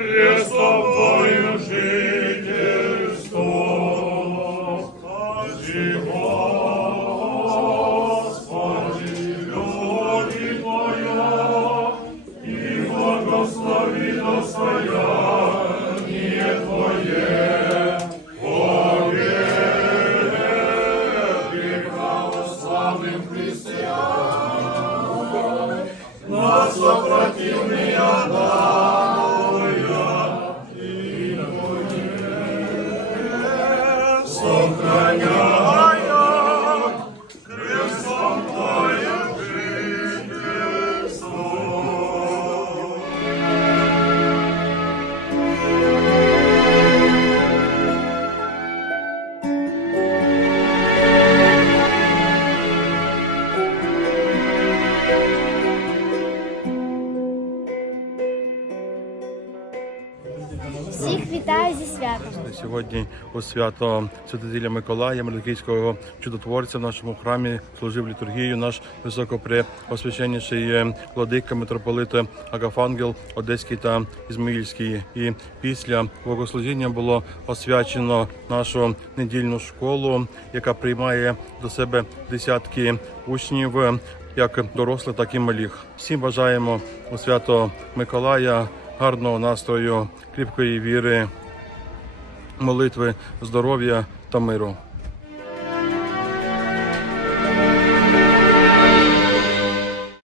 Hooray! Твое Всіх вітаю зі святом. Сьогодні у свято Святителя Миколая, Меликійського чудотворця в нашому храмі служив літургію наш високопреосвященніший е, владика митрополит Агафангел Одеський та Ізмаїльський. І після богослужіння було освячено нашу недільну школу, яка приймає до себе десятки учнів. Як дорослих, так і малих. Всім бажаємо у свято Миколая гарного настрою, кріпкої віри, молитви, здоров'я та миру.